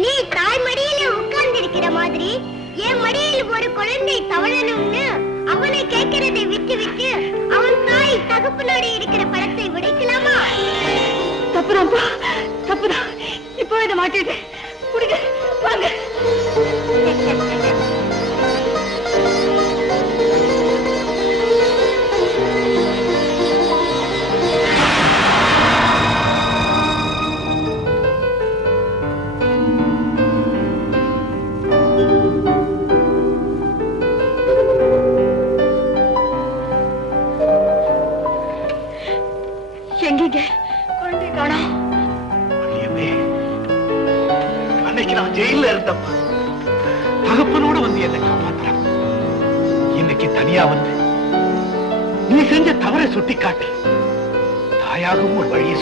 நீ தாய் மடியில உட்கார்ந்து இருக்கிற மாதிரி என் மடியில் ஒரு குழந்தை தவழணும்னு அவனை கேட்கிறதை விட்டு விட்டு அவன் தாய் தகப்பனோடு இருக்கிற படத்தை உடைக்கலாமா? தப்புதான்ப்பா, தப்புதான். இப்போ இதை மாட்டிட்டு குடிக்க வாங்க. எங்கீங்க குழந்தை காணோம்? அன்னைக்கு நான் ஜெயில இருந்தப்ப தகப்பனோட வந்து என்னை காப்பாற்றான். இன்னைக்கு தனியா வந்து நீ செஞ்ச தவறை சுட்டிக்காட்டி தாயாகவும் ஒரு வழியை